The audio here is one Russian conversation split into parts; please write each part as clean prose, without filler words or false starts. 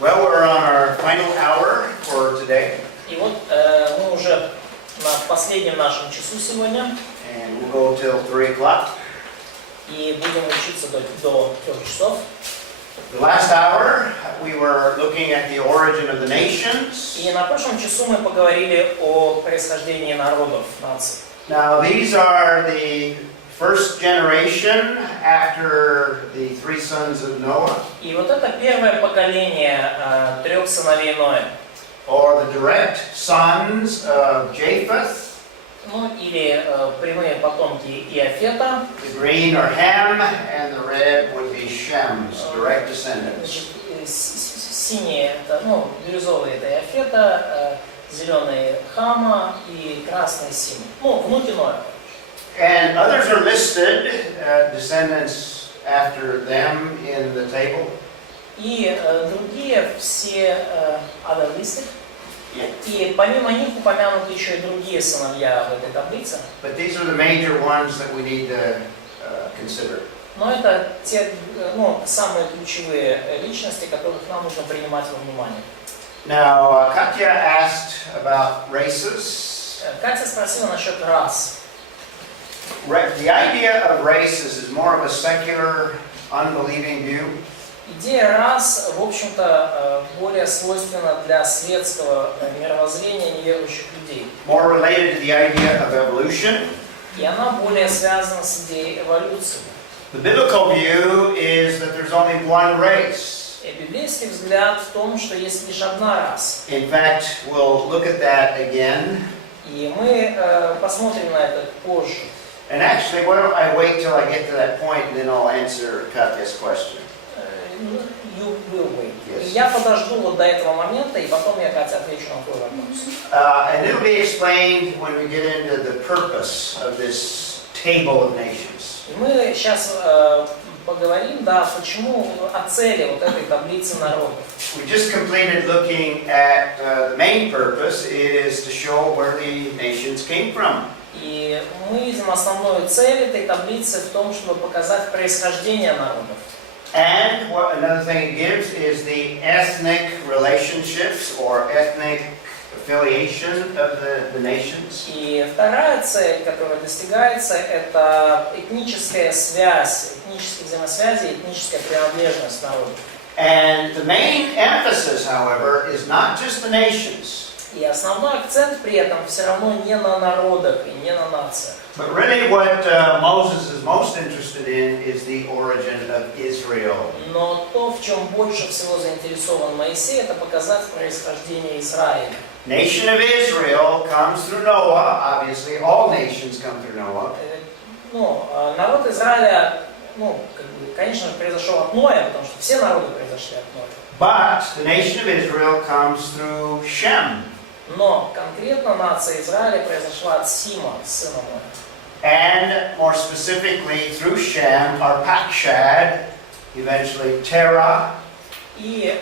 Well, we're on our final hour for today, И вот мы уже на последнем нашем часу сегодня, and we'll go till 3 o'clock. и будем учиться до 3 часов. The last hour, we were looking at the origin of the nations. И на прошлом часу мы поговорили о происхождении народов, наций. Now, these are the first generation after the 3 sons of Noah, И вот это первое поколение 3 сыновей Ноя. or the direct sons of Japheth. Ну, или прямые потомки Иафета. The green are Ham, and the red would be Shem's direct descendants. Значит, синие, это, бирюзовые это Иафета, зеленые Хама и красные Сим. Внуки Ноя. And others are listed, descendants after them in the table. И другие все other listed. И помимо них упомянуты еще и другие сыновья в этой таблице. But these are the major ones that we need to consider. Но это те, самые ключевые личности, которых нам нужно принимать во внимание. Now, Katya asked about races. Катя спросила насчет рас. The idea of races is more of a secular, unbelieving view. Идея рас, в общем-то, более свойственна для светского мировоззрения неверующих людей. More related to the idea of evolution. И она более связана с идеей эволюции. The biblical view is that there's only one race. И библейский взгляд в том, что есть лишь одна раса. In fact, we'll look at that again. И мы посмотрим на это позже. And actually, why don't I wait till I get to that point and then I'll answer Katya's question. You will wait. Yes. И я подожду вот до этого момента, и потом я, Катя, отвечу на твой вопрос. And it'll be explained when we get into the purpose of this table of nations. И мы сейчас поговорим, почему, о цели вот этой таблицы народов. We just completed looking at the main purpose is to show where the nations came from. И мы видим основную цель этой таблицы в том, чтобы показать происхождение народов. And another thing it gives is the ethnic relationships or ethnic affiliation of the nations. И вторая цель, которая достигается, это этническая связь, этнические взаимосвязи, этническая принадлежность народов. And the main emphasis, however, is not just the nations. И основной акцент при этом все равно не на народах и не на нациях. But really what Moses is most interested in is the origin of Israel. Но то, в чем больше всего заинтересован Моисей, это показать происхождение Израиля. Nation of Israel comes through Noah. Obviously, all nations come through Noah. Народ Израиля, конечно же, произошел от Ноя, потому что все народы произошли от Ноя. But the nation of Israel comes through Shem. Но конкретно нация Израиля произошла от Сима, сына Ноя. And more specifically, through Shem are Pakshad, eventually Terah. И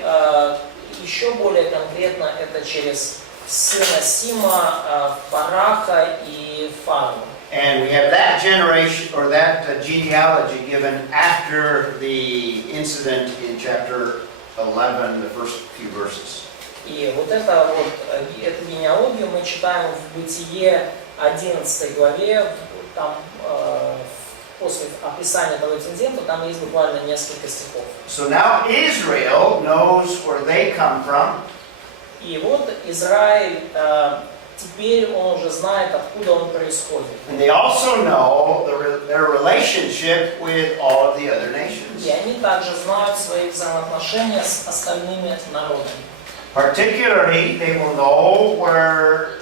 еще более конкретно это через сына Сима, Фараха и Фару. And we have that generation, or that genealogy given after the incident in chapter 11, the first few verses. И вот эту генеалогию мы читаем в Бытие 11 главе, там после описания того инцидента, там есть буквально несколько стихов. So now Israel knows where they come from. И вот Израиль, теперь он уже знает, откуда он происходит. And they also know their relationship with all of the other nations. И они также знают свои взаимоотношения с остальными народами. Particularly, they will know where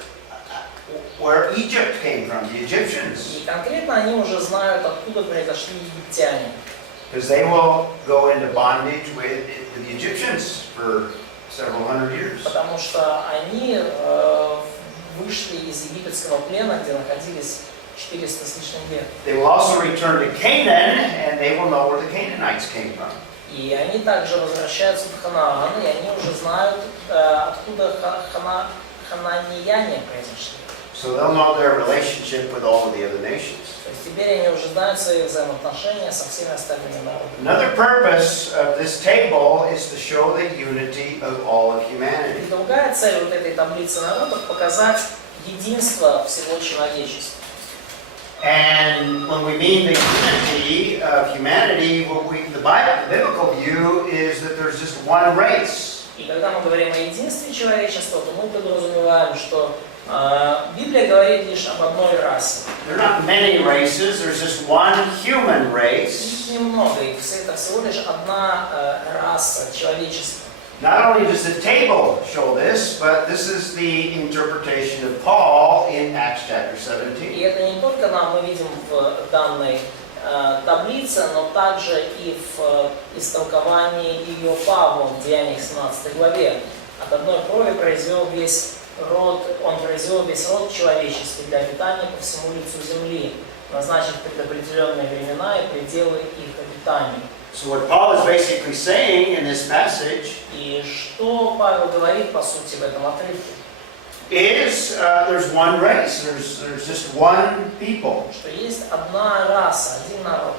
Egypt came from, the Egyptians. И конкретно они уже знают, откуда произошли египтяне. Because they will go into bondage with the Egyptians for several hundred years. Потому что они вышли из египетского плена, где находились 400 с лишним лет. They will also return to Canaan, and they will know where the Canaanites came from. И они также возвращаются в Ханаан, и они уже знают, откуда хананеяне произошли. So they'll know their relationship with all of the other nations. То есть теперь они уже знают свои взаимоотношения со всеми остальными народами. Another purpose of this table is to show the unity of all of И humanity. другая цель вот этой таблицы народов — показать единство всего человечества. And when we mean the unity of humanity, the biblical view is that there's just one race. И когда мы говорим о единстве человечества, то мы подразумеваем, что Библия говорит лишь об одной расе. There are not many races, there's just one human race. Их немного, и это всего лишь одна раса человечества. Not only does the table show this, but this is the interpretation of Paul in Acts chapter И 17. это не только мы видим в данной таблице, но также и в истолковании ее Павла в Деяниях 17 главе. От одной крови произвел весь род, он произвел весь род человеческий для обитания по всему лицу земли, назначив предопределенные времена и пределы их обитания. So what Paul is basically saying in this passage И что Павел говорит, по сути, в этом отрывке? is there's one race, there's just one people. Что есть одна раса, один народ.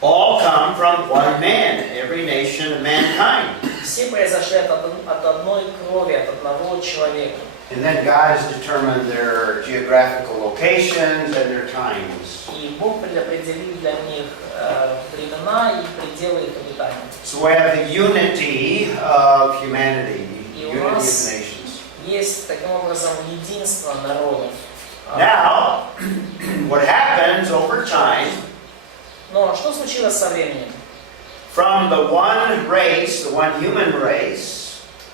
All come from one man, every nation of mankind. Все произошли от одной крови, от одного человека. And then God has determined their geographical locations and their times. И Бог предопределил для них времена и пределы их обитания. So we have the unity of humanity, И unity у of нас nations. есть таким образом единство народов. Now, what happens over time, Но что случилось со временем? from the one race, the one human race,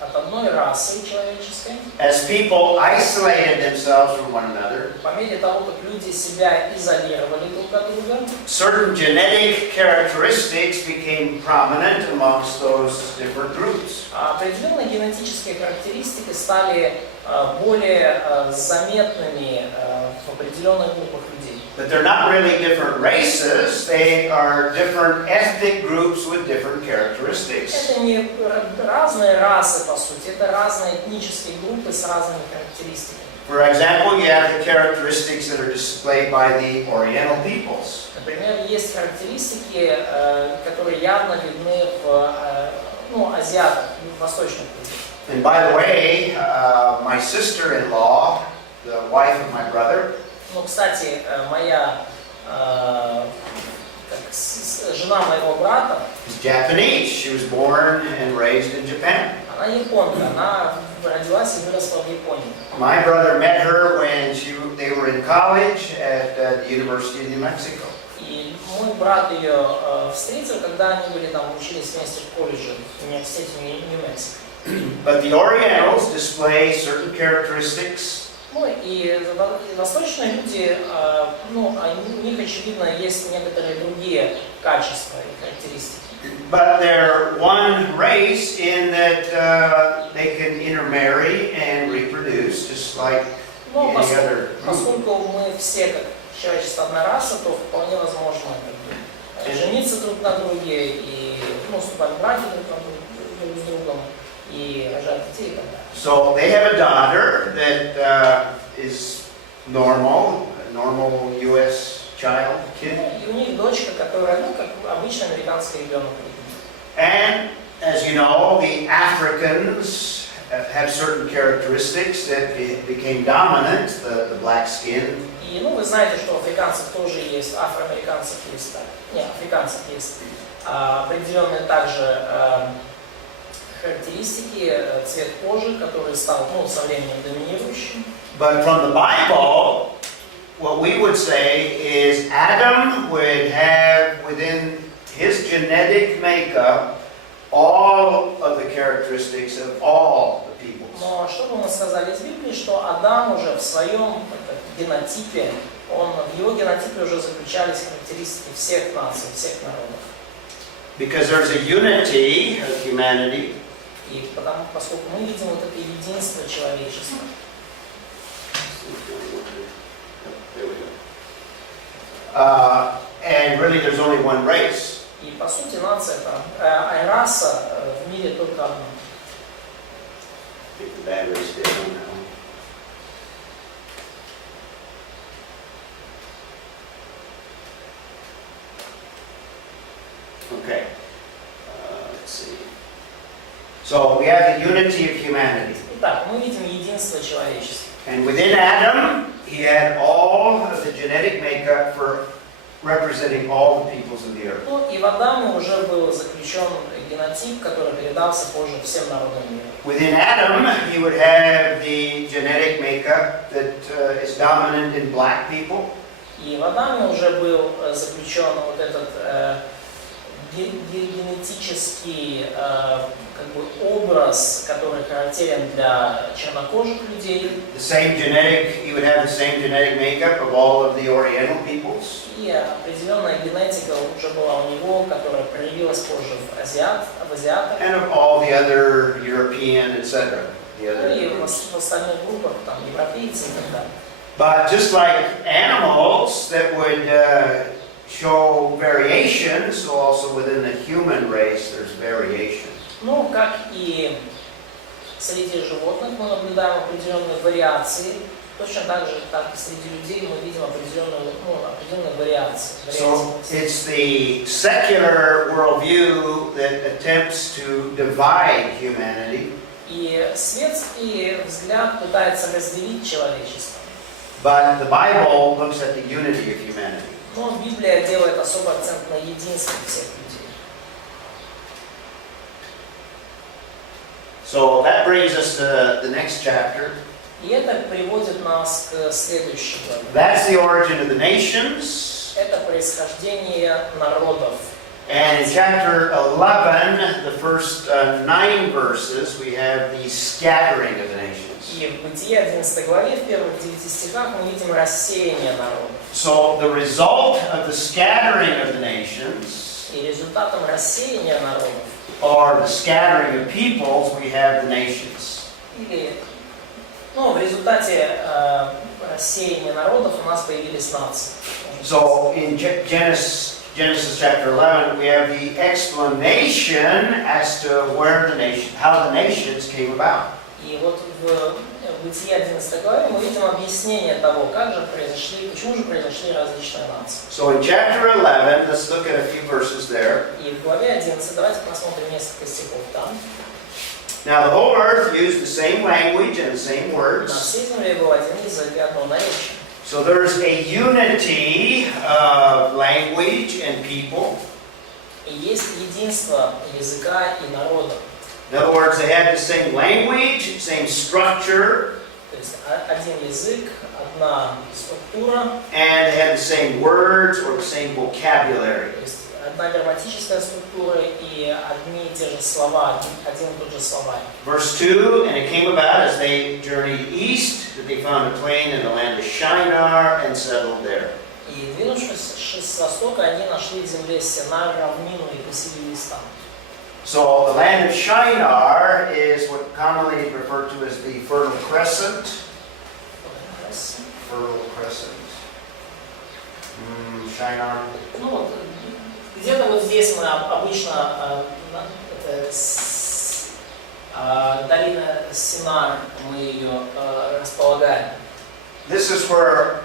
От одной расы человеческой, as people isolated themselves from one another, по мере того, как люди себя изолировали друг от друга, certain genetic characteristics became prominent amongst those different groups. определенные генетические характеристики стали более заметными в определенных группах людей. But they're not really different races, they are different ethnic groups with different characteristics. Это не разные расы, по сути, это разные этнические группы с разными характеристиками. For example, you have the characteristics that are displayed by the Oriental peoples. Например, есть характеристики, которые явно видны в азиатах, в восточных людях. And by the way, my sister-in-law, the wife of my brother, Ну, кстати, моя жена моего брата, is Japanese. She was born and raised in Japan. она японка, она родилась и выросла в Японии. My brother met her when they were in college at the University of New Mexico. И мой брат ее встретил, когда они были там, учились вместе в колледже в университете Нью-Мексико. But the Orientals display certain characteristics. Ну и восточные люди, у них, очевидно, есть некоторые другие качества и характеристики. But they're one race in that they can intermarry and reproduce just like Но any other group. поскольку мы все, как человечество, одна раса, то вполне возможно жениться друг на друге и вступать в браки друг с другом и рожать детей и так далее. So they have a daughter that is normal, a normal U.S. child, kid. И у них дочка, которая, как обычный американский ребенок. And as you know, the Africans have certain characteristics that became dominant, the black skin. И вы знаете, что у африканцев тоже есть, афроамериканцев есть, африканцев есть определенные также характеристики, цвет кожи, который стал со временем доминирующим. But from the Bible, what we would say is Adam would have within his genetic makeup all of the characteristics of all the peoples. Но что бы мы сказали из Библии, что Адам уже в своем генотипе, в его генотипе уже заключались характеристики всех наций, всех народов. Because there's a unity of humanity. И поскольку мы видим вот это единство человечества. And really there's only one race. И по сути нация, раса в мире только одна. I think the battery's dead on that one. Okay. Let's see. So we have the unity of humanity. Итак, мы видим единство человечества. And within Adam, he had all of the genetic makeup for representing all the peoples of the earth. Ну, и в Адаме уже был заключен генотип, который передался позже всем народам мира. Within Adam, he would have the genetic makeup that is dominant in black people. И в Адаме уже был заключен вот этот генетический как бы образ, который характерен для чернокожих людей. The same genetic, he would have the same genetic makeup of all of the Oriental peoples. И определенная генетика уже была у него, которая проявилась позже в азиатах. And of all the other European, etc. The И other в groups. остальных группах, там, европейцы и так далее. But just like animals that would show variation, so also within the human race there's variation. Ну, как и среди животных мы наблюдаем определенные вариации, точно так же, как и среди людей мы видим определенные вариации. So it's the secular worldview that attempts to divide humanity, И светский взгляд пытается разделить человечество. but the Bible looks at the unity of humanity. Но Библия делает особый акцент на единстве всех людей. So that brings us to the next chapter. И это приводит нас к следующей главе. That's the origin of the nations. Это происхождение народов. And in chapter 11, the first 9 verses, we have the scattering of the nations. И в Бытие 11 главе, в первых 9 стихах, мы видим рассеяние народов. So the result of the scattering of the nations, И результатом рассеяния народов, or the scattering of peoples, we have the nations. или, в результате рассеяния народов у нас появились нации. So in Genesis chapter 11, we have the explanation as to how the nations came about. И вот в Бытие 11 главе мы видим объяснение того, почему же произошли различные нации. So in chapter 11, let's look at a few verses there. И в главе 11 давайте посмотрим несколько стихов там. Now the whole earth used the same language and the same На words. всей земле был один язык и одно наречие. So there's a unity of language and people. И есть единство языка и народа. In other words, they had the same language, same structure, То есть один язык, одна структура, and they had the same words or the same vocabulary. то есть одна грамматическая структура и одни и те же слова, один и тот же словарь. Verse 2, and it came about as they journeyed east that they found a plain in the land of Shinar and settled there. И двинувшись с востока, они нашли в земле Синар равнину и поселились там. So the land of Shinar is what commonly referred to as the Fertile Crescent. Fertile Crescent. Shinar. Ну вот, где-то вот здесь мы обычно, долина Синар, мы ее располагаем. This is where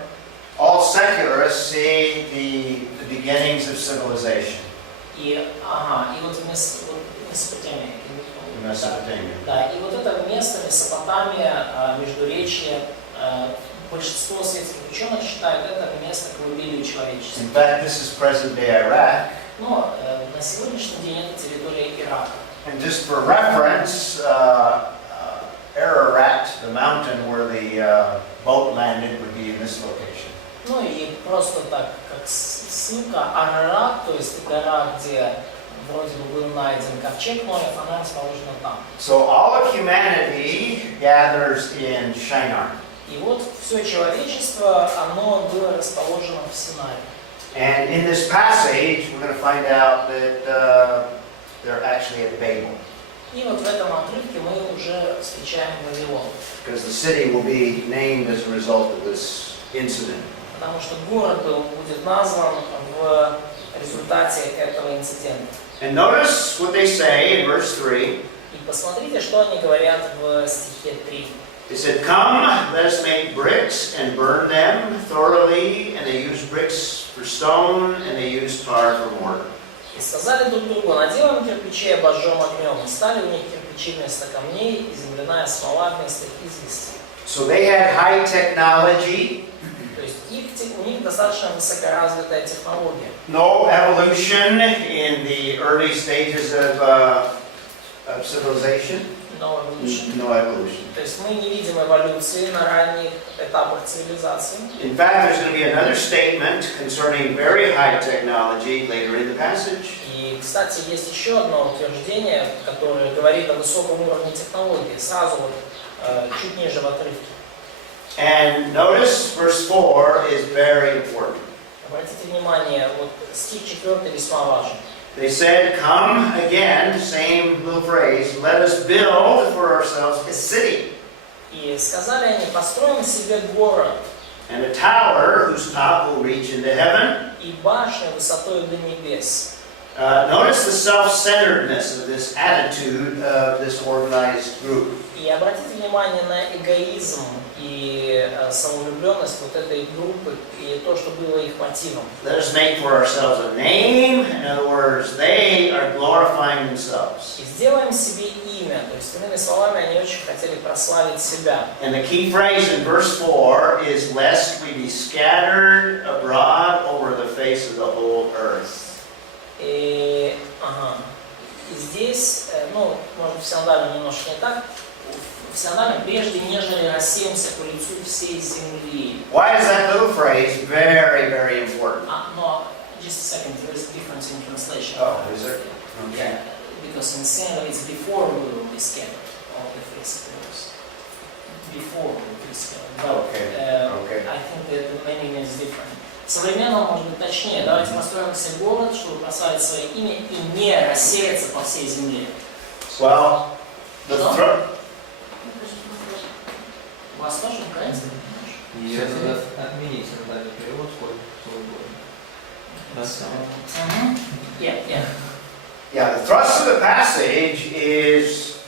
all secularists see the beginnings of civilization. И вот Месопотамия. Mesopotamia. Да, и вот это место Месопотамия, Междуречье, большинство светских ученых считают это место колыбелью человечества. In fact, this is present-day Iraq. Но на сегодняшний день это территория Ирака. And just for reference, Ararat, the mountain where the boat landed, would be in this location. Ну и просто так, как ссылка, Арарат, то есть гора, где вроде бы был найден ковчег Ноев, она расположена там. So all of humanity gathers in Shinar. И вот все человечество, оно было расположено в Синаре. And in this passage, we're going to find out that they're actually at Babel. И вот в этом отрывке мы уже встречаем Вавилон. Because the city will be named as a result of this incident. Потому что город будет назван в результате этого инцидента. And notice what they say in verse 3. И посмотрите, что они говорят в стихе 3. They said, "Come, let us make bricks and burn them thoroughly." And they used bricks for stone, and they used tar for mortar. И сказали друг другу: наделаем кирпичей, обожжем огнем. И стали у них кирпичи вместо камней, и земляная смола вместо извести. So they had high technology. То есть у них достаточно высокоразвитая технология. No evolution in the early stages of civilization. No evolution. No evolution. То есть мы не видим эволюции на ранних этапах цивилизации. In fact, there's going to be another statement concerning very high technology later in the passage. И, кстати, есть еще одно утверждение, которое говорит о высоком уровне технологии, сразу вот чуть ниже в отрывке. And notice verse 4 is very important. Обратите внимание, вот стих 4 весьма важен. They said, come again, same little phrase, let us build for ourselves a city. И сказали они: построим себе город, And a tower whose top will reach into heaven. и башню высотой до небес. Notice the self-centeredness of this attitude of this organized group. И обратите внимание на эгоизм и самовлюбленность вот этой группы и то, что было их мотивом. Let us make for ourselves a name. In other words, they are glorifying themselves. И сделаем себе имя. То есть, иными словами, они очень хотели прославить себя. And the key phrase in verse 4 is, lest we be scattered abroad over the face of the whole earth. И здесь, ну, может, в синодальном немножко не так. В синодальном: прежде нежели рассеемся по лицу всей земли. Why is that little phrase very, very important? No, just a second, there is a difference in translation. Oh, is there? Yeah, because in Sinai it's before we will be scattered on the face of the earth. Before we will be scattered. But, Okay. I think that the meaning is different. Современно, может быть, точнее. Давайте построим себе город, чтобы прославить свое имя и не рассеяться по всей земле. Well, the У вас тоже украинский? И надо отменить синодальный перевод, сколько Yeah, the thrust of the passage is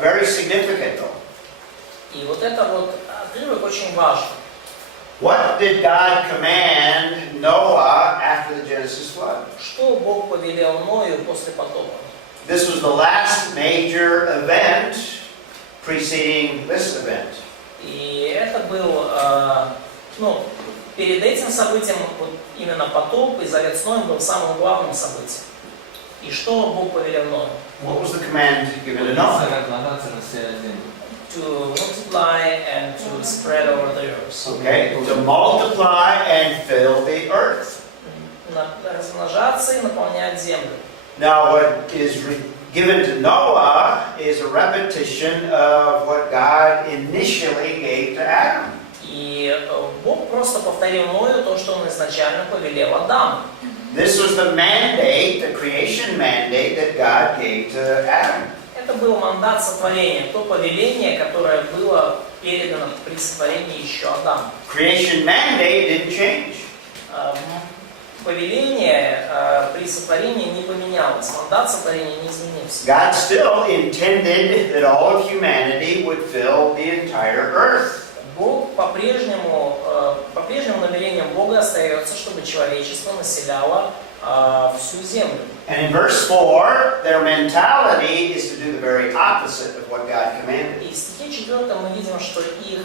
very significant, though. И вот это вот отрывок очень важен. What did God command Noah after the Genesis flood? Что Бог повелел Ною после потопа? This was the last major event preceding this event. И это был, перед этим событием, вот именно потоп и завет с Ноем был самым главным событием. И что Бог повелел Ною? What was the command given to Noah? To multiply and to spread over the earth. Okay, to multiply and fill the earth. Размножаться и наполнять землю. Now, what is given to Noah is a repetition of what God initially gave to Adam. И Бог просто повторил Ною то, что Он изначально повелел Адаму. This was the mandate, the creation mandate that God gave to Adam. Это был мандат сотворения, то повеление, которое было передано при сотворении еще Адаму. Creation mandate didn't change. Повеление при сотворении не поменялось, мандат сотворения не изменился. God still intended that all of humanity would fill the entire earth. Бог по-прежнему намерением Бога остается, чтобы человечество населяло всю землю. And in verse 4, their mentality is to do the very opposite of what God commanded. И в стихе 4 мы видим, что их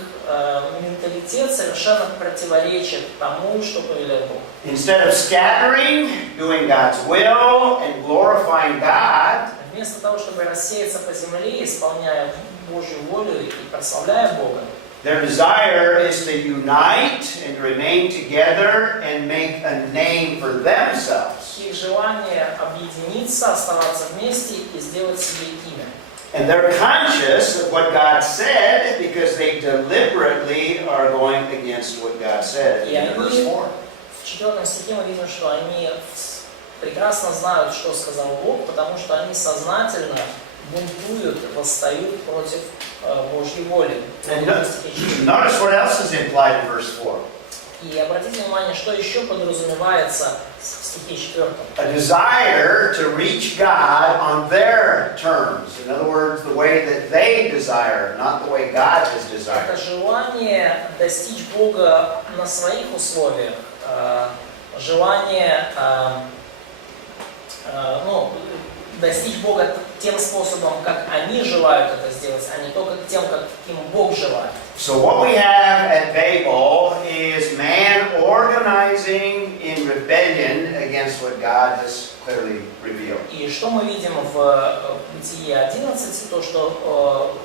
менталитет совершенно противоречит тому, что повелел Бог. Instead of scattering, doing God's will, and glorifying God, Вместо того, чтобы рассеяться по земле, исполняя Божью волю и прославляя Бога, their desire is to unite and remain together and make a name for themselves. их желание объединиться, оставаться вместе и сделать себе имя. And they're conscious of what God said because they deliberately are going against what God said. И In verse 4. в 4 стихе мы видим, что они прекрасно знают, что сказал Бог, потому что они сознательно бунтуют, восстают против Божьей воли. And notice what else is implied in verse 4. И обратите внимание, что еще подразумевается в стихе 4. A desire to reach God on their terms. In other words, the way that they desire, not the way God has desired. Это желание достичь Бога на своих условиях, желание ну, достичь Бога тем способом, как они желают это сделать, а не только тем, каким Бог желает. So what we have at Babel is man organizing in rebellion against what God has clearly revealed. И что мы видим в Бытие 11, то, что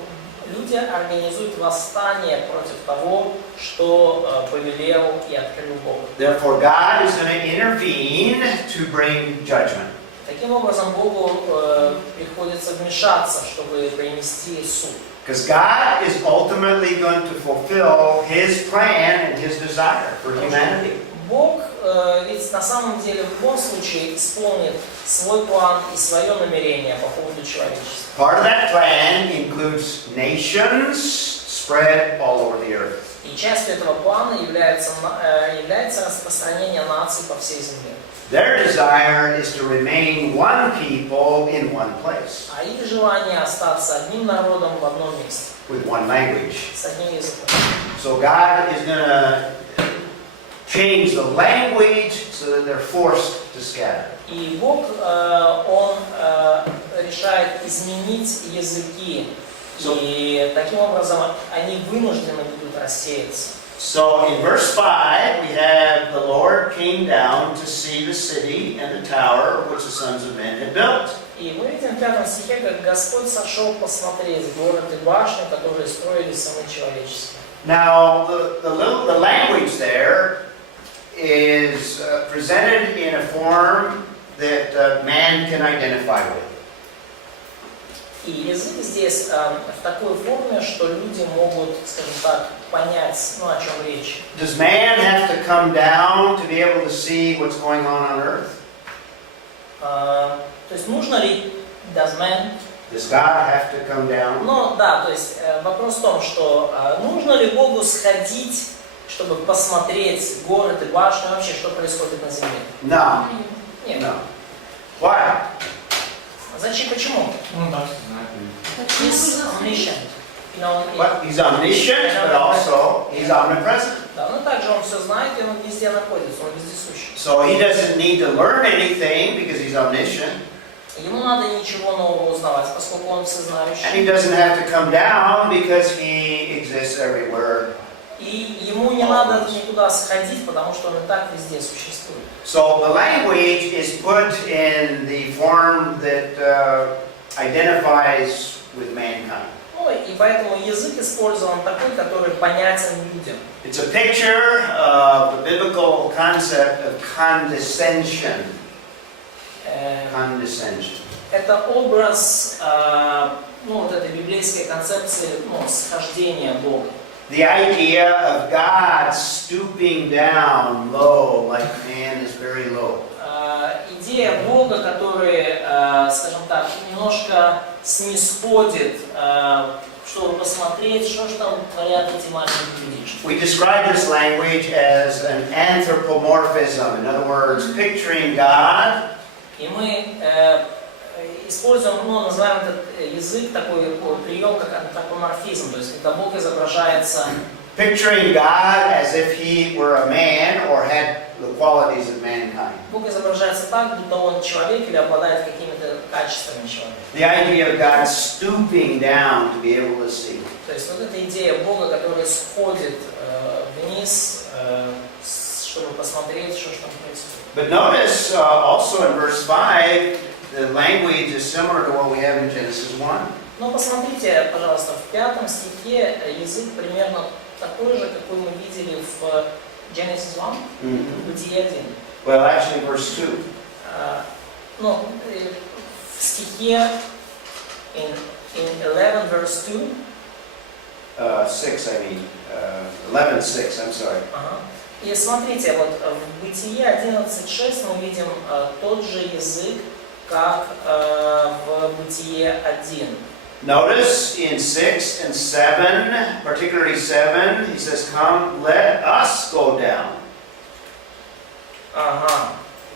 люди организуют восстание против того, что повелел и открыл Бог. Therefore, God is going to intervene to bring judgment. Таким образом, Богу приходится вмешаться, чтобы принести суд. Because God is ultimately going to fulfill His plan and His desire for humanity. Бог ведь на самом деле в любом случае исполнит свой план и свое намерение по поводу человечества. Part of that plan includes nations spread all over the earth. И частью этого плана является распространение наций по всей земле. Their desire is to remain one people in one place, А их желание остаться одним народом в одном месте, with one language. с одним языком. So God is going to change the language so that they're forced to scatter. И Бог, Он решает изменить языки, и таким образом они вынуждены будут рассеяться. So in verse 5, we have the Lord came down to see the city and the tower which the sons of men had built. И мы видим в 5 стихе, как Господь сошел посмотреть город и башню, которые строили сыны человеческие. Now, the language there is presented in a form that man can identify with. И язык здесь в такой форме, что люди могут, скажем так, понять, о чем речь. Does man have to come down to be able to see what's going on earth? То есть нужно ли, does man? Does God have to come down? Ну да, то есть вопрос в том, что нужно ли Богу сходить, чтобы посмотреть город и башню, вообще, что происходит на земле? No. Нет. No. Why? Зачем? Почему? Ну, так знает. He's omniscient. But he's omniscient, but also he's omnipresent. Да, но также он все знает, и он везде находится, он вездесущий. So he doesn't need to learn anything because he's omniscient. Ему надо ничего нового узнавать, поскольку он всезнающий. And he doesn't have to come down because he exists everywhere. И ему не надо никуда сходить, потому что он и так везде существует. So the language is put in the form that identifies with mankind. Ну и поэтому язык использован такой, который понятен людям. It's a picture of the biblical concept of condescension. Condescension. Это образ, вот этой библейской концепции, схождения Бога. The idea of God stooping down low, like man is very low. Идея Бога, который, скажем так, немножко снисходит, чтобы посмотреть, что же там творят эти маленькие людишки. We describe this language as an anthropomorphism. In other words, picturing God. И мы используем, называем этот язык, такой прием, как антропоморфизм, то есть когда Бог изображается. Picturing God as if He were a man or had the qualities of mankind. Бог изображается так, будто он человек или обладает какими-то качествами человека. The idea of God stooping down to be able to see. То есть вот эта идея Бога, который сходит вниз, чтобы посмотреть, что же там происходит. But notice also in verse 5, the language is similar to what we have in Genesis 1. Но посмотрите, пожалуйста, в 5 стихе язык примерно такой же, какой мы видели в Genesis 1, в Бытие 1. Well, actually, verse 2. В стихе in 11 verse 2. 6, I mean. 11:6, I'm sorry. И смотрите, вот в Бытие 11.6 мы видим тот же язык, как в Бытие 1. Notice in 6 and 7, particularly 7, he says, "Come, let us go down."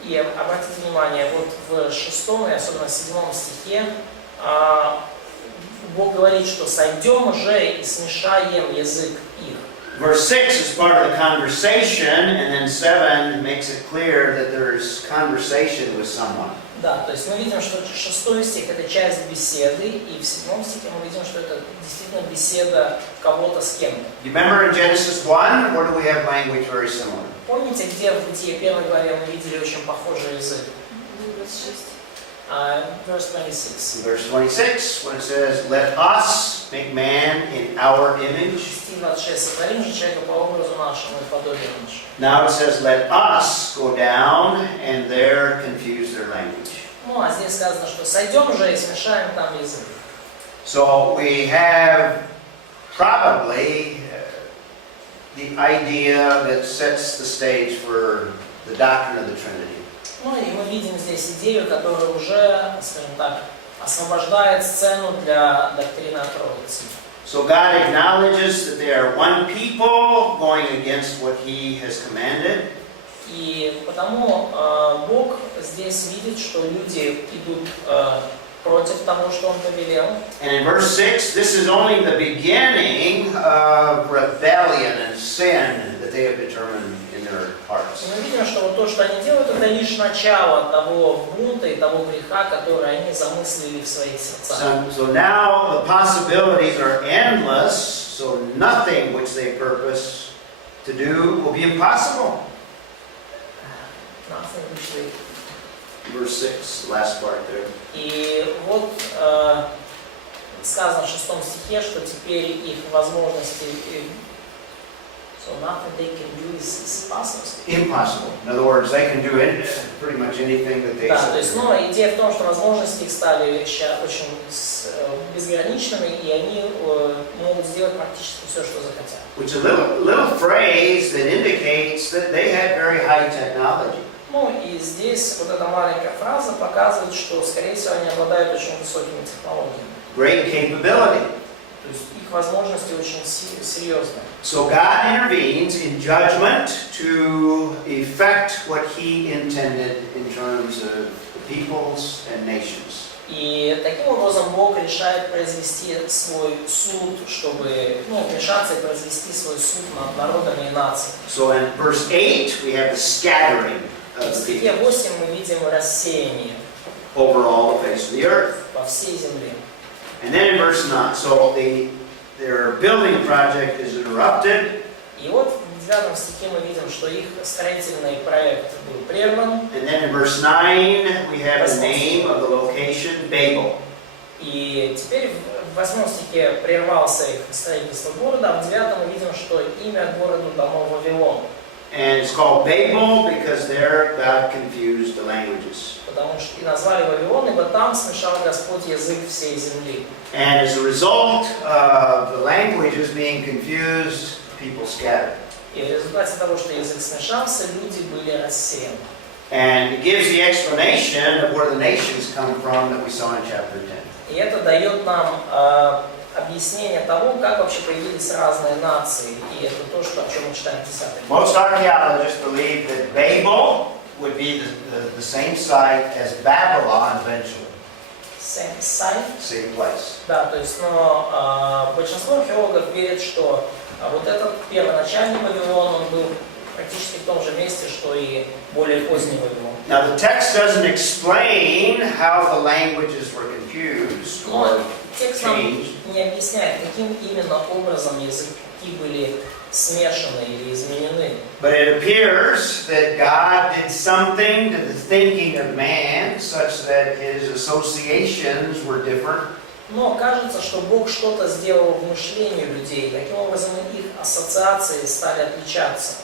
И обратите внимание, вот в 6 и особенно в 7 стихе Бог говорит, что сойдем уже и смешаем язык их. Verse 6 is part of the conversation, and then 7 makes it clear that there's conversation with someone. Да, то есть мы видим, что 6 стих это часть беседы, и в 7 стихе мы видим, что это действительно беседа кого-то с кем-то. You remember in Genesis 1, where do we have language very similar? Помните, где в Бытие 1 главе мы видели очень похожий язык? Verse 26. In verse 26, when it says, "Let us make man in our image." Стих 26. Сотворим же человека по образу нашему и подобию нашему. Now it says, "Let us go down," and there confuse their language. Ну, а здесь сказано, что сойдем же и смешаем там язык. So we have probably the idea that sets the stage for the doctrine of the Trinity. Ну и мы видим здесь идею, которая уже, скажем так, освобождает сцену для доктрины о Троице. So God acknowledges that they are one people going against what He has commanded. И потому Бог здесь видит, что люди идут против того, что Он повелел. And in verse 6, this is only the beginning of rebellion and sin that they have determined in their hearts. И мы видим, что вот то, что они делают, это лишь начало того бунта и того греха, который они замыслили в своих сердцах. So now the possibilities are endless, so nothing which they purpose to do will be impossible. Verse 6, the last part there. И вот сказано в 6 стихе, что теперь их возможности, so nothing they can do is possible. Impossible. In other words, they can do pretty much anything that they Да, set то есть, their но идея в том, что возможности их стали очень безграничными, и они могут сделать практически все, что захотят. Which is a little phrase that indicates that they had very high technology. Ну и здесь вот эта маленькая фраза показывает, что, скорее всего, они обладают очень высокими технологиями. Great capability. То есть их возможности очень серьезные. So God intervenes in judgment to effect what He intended in terms of the peoples and nations. И таким образом Бог решает произвести свой суд, чтобы вмешаться и произвести свой суд над народами и нациями. So in verse 8 we have the scattering В of the стихе people 8 мы видим рассеяние over all the face of the earth. по всей земле. And then in verse 9, so their building project is interrupted. И вот в 9 стихе мы видим, что их строительный проект был прерван. And then in verse 9 we have the name of the location, Babel. И теперь в 8 стихе прервался их строительство города, а в 9 мы видим, что имя городу дано Вавилон. And it's called Babel because there God confused the languages. Потому что и назвали Вавилон, ибо там смешал Господь язык всей земли. And as a result of the languages being confused, people scattered. И в результате того, что язык смешался, люди были рассеяны. And it gives the explanation of where the nations come from that we saw in chapter 10. И это дает нам объяснение того, как вообще появились разные нации. И это то, что, о чем мы читаем в 10 главе. Most archaeologists believe that Babel would be the same site as Babylon eventually. Same place. Да, то есть, но большинство археологов верят, что вот этот первоначальный Вавилон, он был практически в том же месте, что и более поздний Вавилон. Now the text doesn't explain how the languages were confused or Но текст нам changed. не объясняет, каким именно образом языки были смешаны или изменены. But it appears that God did something to the thinking of man such that his associations were different. Но кажется, что Бог что-то сделал в мышлении людей, таким образом их ассоциации стали отличаться.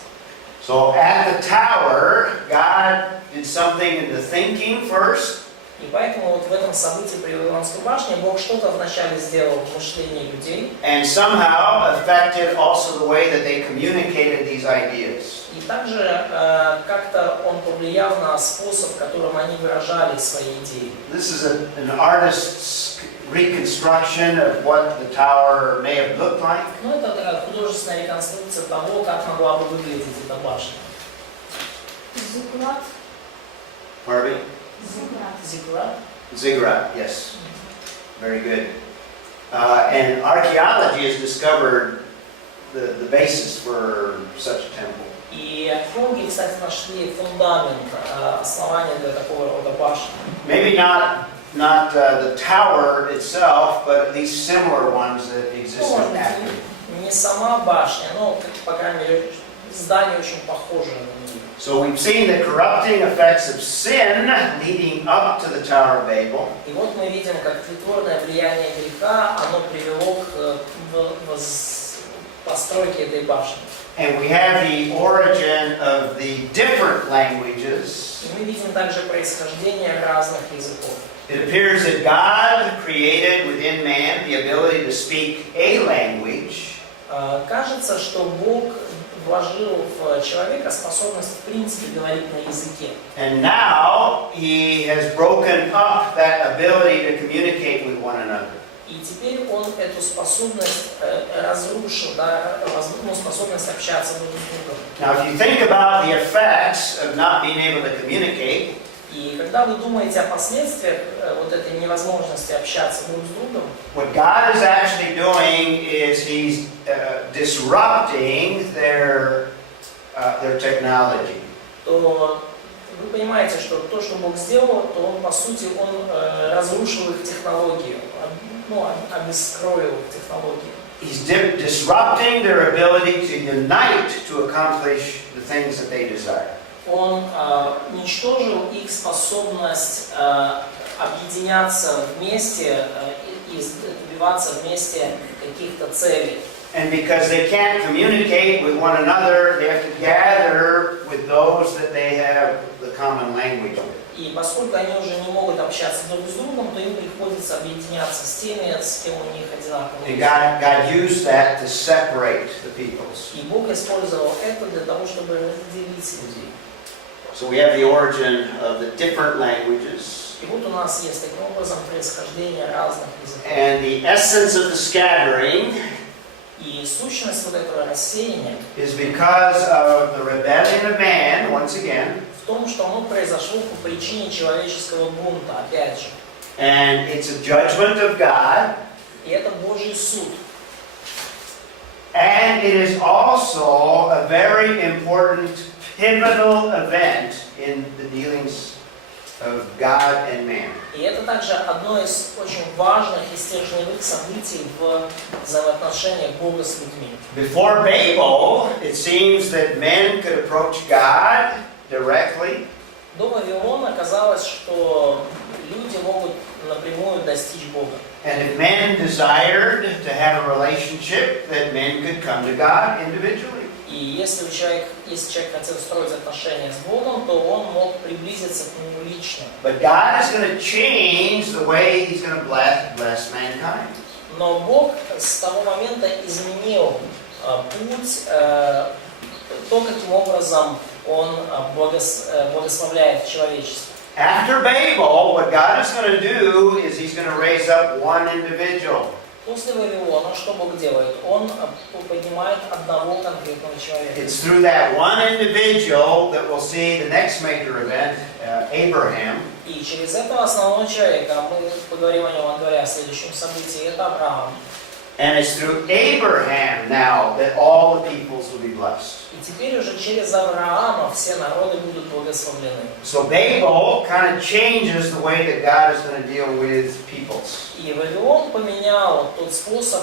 So at the tower, God did something in the thinking first. И поэтому вот в этом событии при Вавилонской башне Бог что-то вначале сделал в мышлении людей. And somehow affected also the way that they communicated these ideas. И также как-то он повлиял на способ, которым они выражали свои идеи. This is an artist's reconstruction of what the tower may have looked like. Ну, это такая художественная реконструкция того, как могла бы выглядеть эта башня. Зиггурат. Pardon me? Зиггурат. Ziggurat, yes. Very good. And archaeology has discovered the basis for such a temple. И археологи, кстати, нашли фундамент, основания для такого рода башни. Maybe not the tower itself, but at least similar ones that Ну, existed может быть, after. не сама башня, но, по крайней мере, здание очень похоже на нее. So we've seen the corrupting effects of sin leading up to the Tower of Babel. И вот мы видим, как тлетворное влияние греха, оно привело к постройке этой башни. And we have the origin of the different languages. И мы видим также происхождение разных языков. It appears that God created within man the ability to speak a language. Кажется, что Бог вложил в человека способность в принципе говорить на языке. And now he has broken up that ability to communicate with one another. И теперь он эту способность разрушил, да, способность общаться друг с другом. Now, if you think about the effects of not being able to communicate, И когда вы думаете о последствиях вот этой невозможности общаться друг с другом, what God is actually doing is He's disrupting their technology. то вы понимаете, что то, что Бог сделал, то Он, по сути, Он разрушил их технологию, обескровил их технологию. He's disrupting their ability to unite to accomplish the things that they desire. Он уничтожил их способность объединяться вместе и добиваться вместе каких-то целей. And because they can't communicate with one another, they have to gather with those that they have the common language with. И поскольку они уже не могут общаться друг с другом, то им приходится объединяться с теми, с кем у них одинаковые. And God used that to separate the peoples. И Бог использовал это для того, чтобы разделить людей. So we have the origin of the different languages. И вот у нас есть таким образом происхождение разных языков. And the essence of the scattering И сущность вот этого рассеяния is because of the rebellion of man, once again. в том, что оно произошло по причине человеческого бунта, опять же. And it's a judgment of God. И это Божий суд. And it is also a very important pivotal event in the dealings of God and man. И это также одно из очень важных и стержневых событий в взаимоотношениях Бога с людьми. Before Babel, it seems that men could approach God directly. До Вавилона казалось, что люди могут напрямую достичь Бога. And if men desired to have a relationship, that men could come to God individually. И если человек хотел строить отношения с Богом, то он мог приблизиться к Нему лично. But God is going to change the way He's going to bless mankind. Но Бог с того момента изменил путь, то, каким образом Он благословляет человечество. After Babel, what God is going to do is He's going to raise up one individual. После Вавилона что Бог делает? Он поднимает одного конкретного человека. It's through that one individual that we'll see the next major event, Abraham. И через этого основного человека, мы поговорим о нем, говоря о следующем событии, это Авраам. And it's through Abraham now that all the peoples will be blessed. И теперь уже через Авраама все народы будут благословлены. So Babel kind of changes the way that God is going to deal with peoples. И Вавилон поменял тот способ,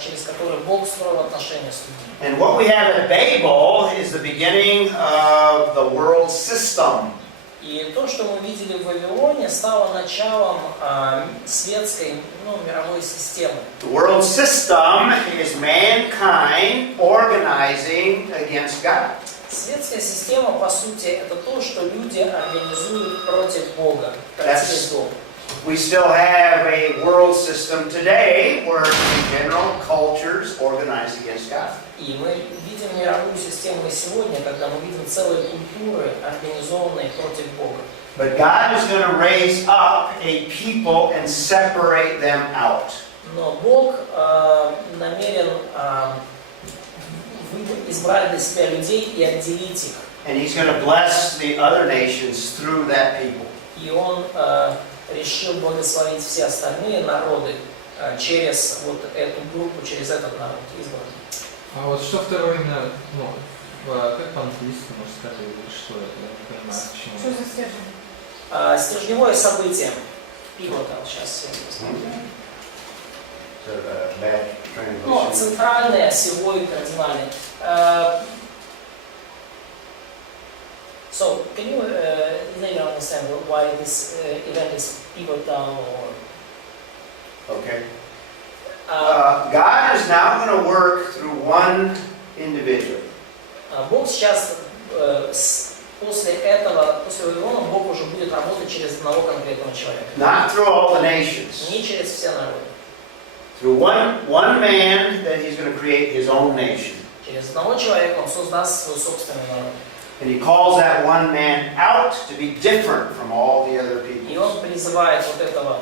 через который Бог строил отношения с людьми. And what we have at Babel is the beginning of the world system. И то, что мы видели в Вавилоне, стало началом светской, мировой системы. The world system is mankind organizing against God. Светская система, по сути, это то, что люди организуют против Бога, против Бога. We still have a world system today where in general cultures organize against God. И мы видим мировую систему и сегодня, когда мы видим целые культуры, организованные против Бога. But God is going to raise up a people and separate them out. Но Бог намерен избрать для себя людей и отделить их. And He's going to bless the other nations through that people. И Он решил благословить все остальные народы через вот эту группу, через этот народ избранный. А вот что второе именно, Как по-английски, может, скажи, что это? Я не понимаю, почему. Что за стержень? Стержневое событие. Pivotal, сейчас я посмотрю. Ну, центральное, всего и кардинальное. So, can you later understand why this event is pivotal or... Okay. God is now going to work through one individual. Бог сейчас, после этого, после Вавилона, Бог уже будет работать через одного конкретного человека. Not through all the nations. Не через все народы. Through one man that he's going to create his own nation. Через одного человека он создаст свой собственный народ. And he calls that one man out to be different from all the other И people. он призывает вот этого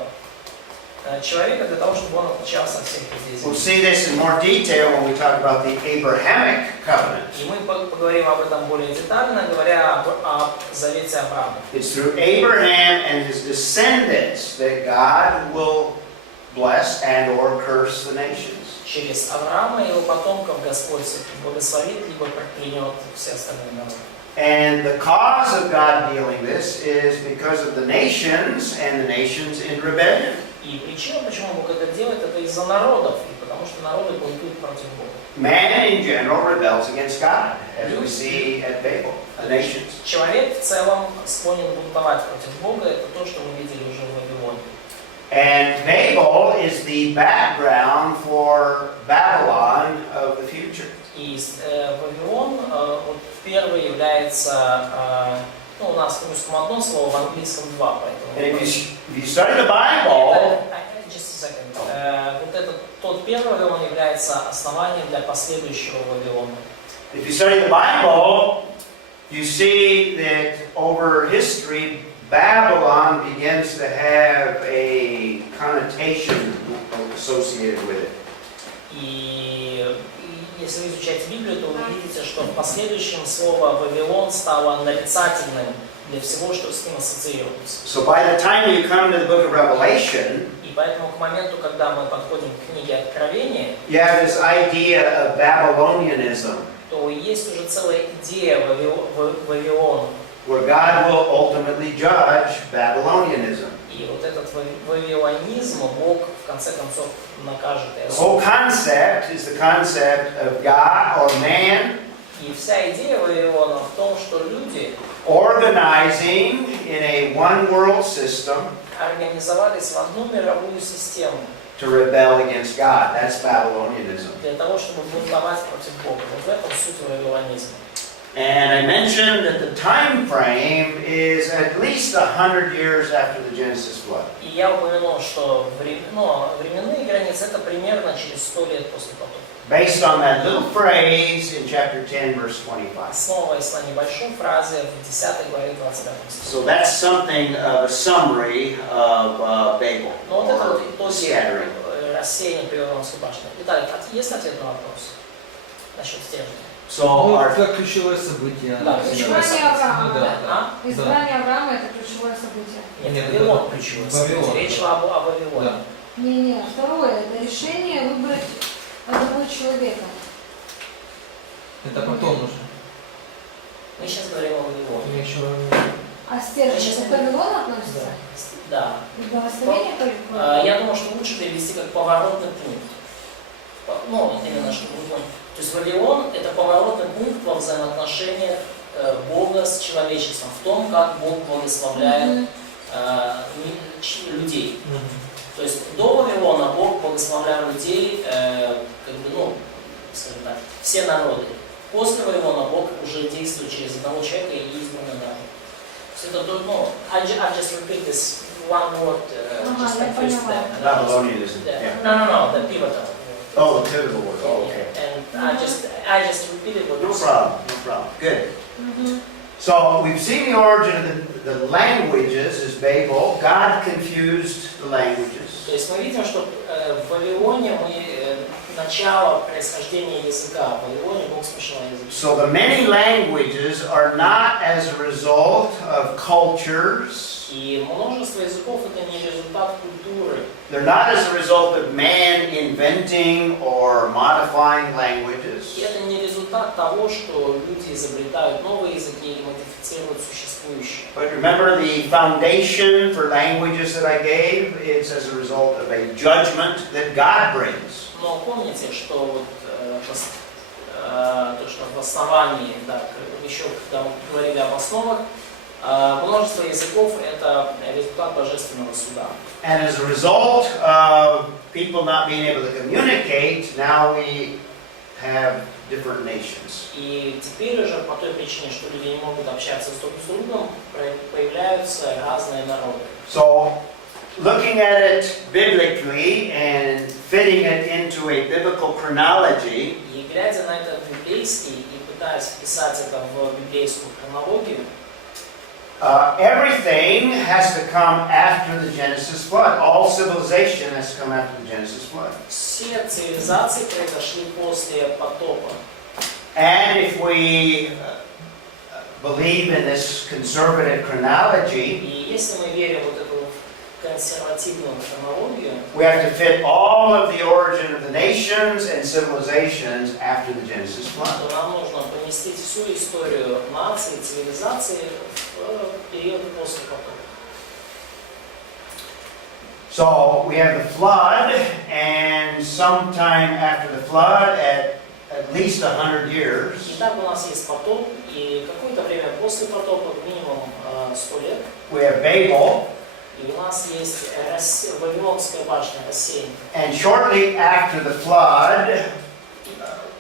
человека для того, чтобы он отличался от всех людей. We'll see this in more detail when we talk about the Abrahamic covenant. И мы поговорим об этом более детально, говоря о завете Авраама. It's through Abraham and his descendants that God will bless and or curse the nations. Через Авраама и его потомков Господь благословит, либо проклянет все остальные народы. And the cause of God dealing this is because of the nations and the nations in rebellion. И причина, почему Бог это делает, это из-за народов, и потому что народы бунтуют против Бога. Man in general rebels against God, as we see at Babel, the nations. Человек в целом склонен бунтовать против Бога, это то, что мы видели уже в Вавилоне. And Babel is the background for Babylon of the future. И Вавилон вот, первый является, ну, у нас в русском одно слово, в английском два, And поэтому... if you study the Bible, Just a second. Вот этот, тот первый Вавилон является основанием для последующего Вавилона. if you study the Bible, you see that over history, Babylon begins to have a connotation associated with it. И если вы изучаете Библию, то вы увидите, что в последующем слово «Вавилон» стало нарицательным для всего, что с ним ассоциируется. So by the time you come to the book of Revelation, И поэтому к моменту, когда мы подходим к книге Откровения, you have this idea of Babylonianism, то есть уже целая идея Вавилона. where God will ultimately judge Babylonianism. И вот этот вавилонизм Бог в конце концов накажет. The whole concept is the concept of God or man И вся идея Вавилона в том, что люди organizing in a one world system организовались в одну мировую систему to rebel against God. That's Babylonianism. для того, чтобы бунтовать против Бога. Вот в этом суть вавилонизма. And I mentioned that the time frame is at least 100 years after the Genesis flood. И я упомянул, что временные границы это примерно через 100 лет после потопа. Based on that little phrase in chapter 10, verse 25. Основываясь на небольшой фразе в 10 главе 25 стихе. So that's something of a summary of Babel, Но вот это or вот итоги scattering. рассеяния Вавилонской башни. Итак, есть ответ на вопрос насчет стержня? So Ну, our, это ключевое событие. Да, ключевое событие. Авраама. Ну, да. А? Избрание Авраама – это ключевое событие. Нет, Нет, Вавилон это ключевой Вавилон, событие. Речь да. шла о Вавилоне. Да. Не, второе – это решение выбрать одного человека. Это потом уже. Мы сейчас говорим о Вавилоне. Мы еще... А стержень к Вавилону относится? Да. И благословение к Я думаю, что лучше перевести как поворотный пункт. Ну, именно что Вавилон. То есть Вавилон – это поворотный пункт во взаимоотношениях Бога с человечеством, в том, как Бог благословляет людей. То есть до Вавилона Бог благословлял людей, как бы, ну, скажем так, все народы. После Вавилона Бог уже действует через одного человека и избранный народ. То есть это, ну, I just repeat this one word, just confuse them. Babylonianism. Yeah. No, the pivotal. Oh, the pivotal word. Oh, okay. And I just repeated what No you said. problem. Good. So we've seen the origin of the languages is Babel. God confused the languages. То есть мы видим, что в Вавилоне начало происхождения языка. В Вавилоне Бог смешал язык. So the many languages are not as a result of cultures И множество языков это не результат результат культуры. They're not as a result of man inventing or modifying languages. И это не результат того, что люди изобретают новые языки или модифицируют существующие. But remember the foundation for languages that I gave? It's as a result of a judgment that God brings. Но помните, что вот то, что в основании, да, еще когда мы говорили об основах, множество языков – это результат божественного суда. And as a result of people not being able to communicate, now we have different nations. И теперь уже по той причине, что люди не могут общаться друг с другом, появляются разные народы. So, looking at it biblically and fitting it into a biblical chronology, И глядя на это библейский и пытаясь вписать это в библейскую хронологию, everything has to come after the Genesis flood. All civilization has to come after the Genesis flood. все цивилизации произошли после потопа. And if we believe in this conservative chronology, И если мы верим в вот эту консервативную хронологию, we have to fit all of the origin of the nations and civilizations after the Genesis flood. то нам нужно поместить всю историю нации, цивилизации в период после потопа. So we have the flood, and sometime after the flood, at least 100 years, Итак, у нас есть потоп, и какое-то время после потопа, минимум 100 лет, we have Babel, и у нас есть Вавилонская башня, рассеяние. and shortly after the flood,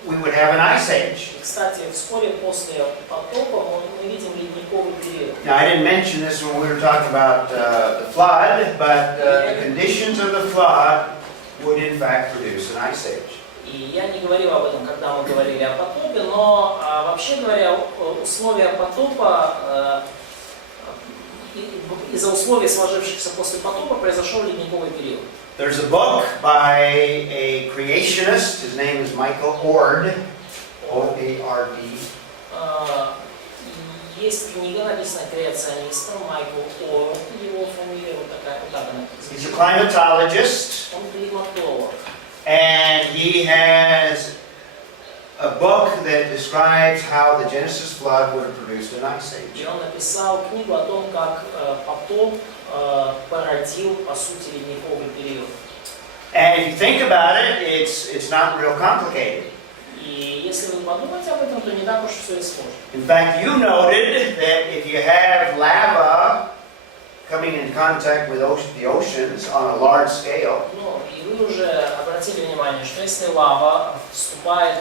we would have an ice age. И, кстати, вскоре после потопа мы видим ледниковый период. Now, I didn't mention this when we were talking about the flood, but the conditions of the flood would in fact produce an ice age. И я не говорил об этом, когда мы говорили о потопе, но вообще говоря, условия потопа, из-за условий, сложившихся после потопа, произошел ледниковый период. There's a book by a creationist. His name is Michael Ord, O-A-R-D. Есть книга, написанная креационистом, Майкл Орд, его фамилия, вот так она He's звучит. a climatologist, Он климатолог. and he has a book that describes how the Genesis flood would have produced an ice И age. он написал книгу о том, как потоп породил, по сути, ледниковый период. And if you think about it, it's not real complicated. И если вы подумаете об этом, то не так уж все и сложно. In fact, you noted that if you have lava coming in contact with the oceans on a large scale, Ну, и вы уже обратили внимание, что если лава вступает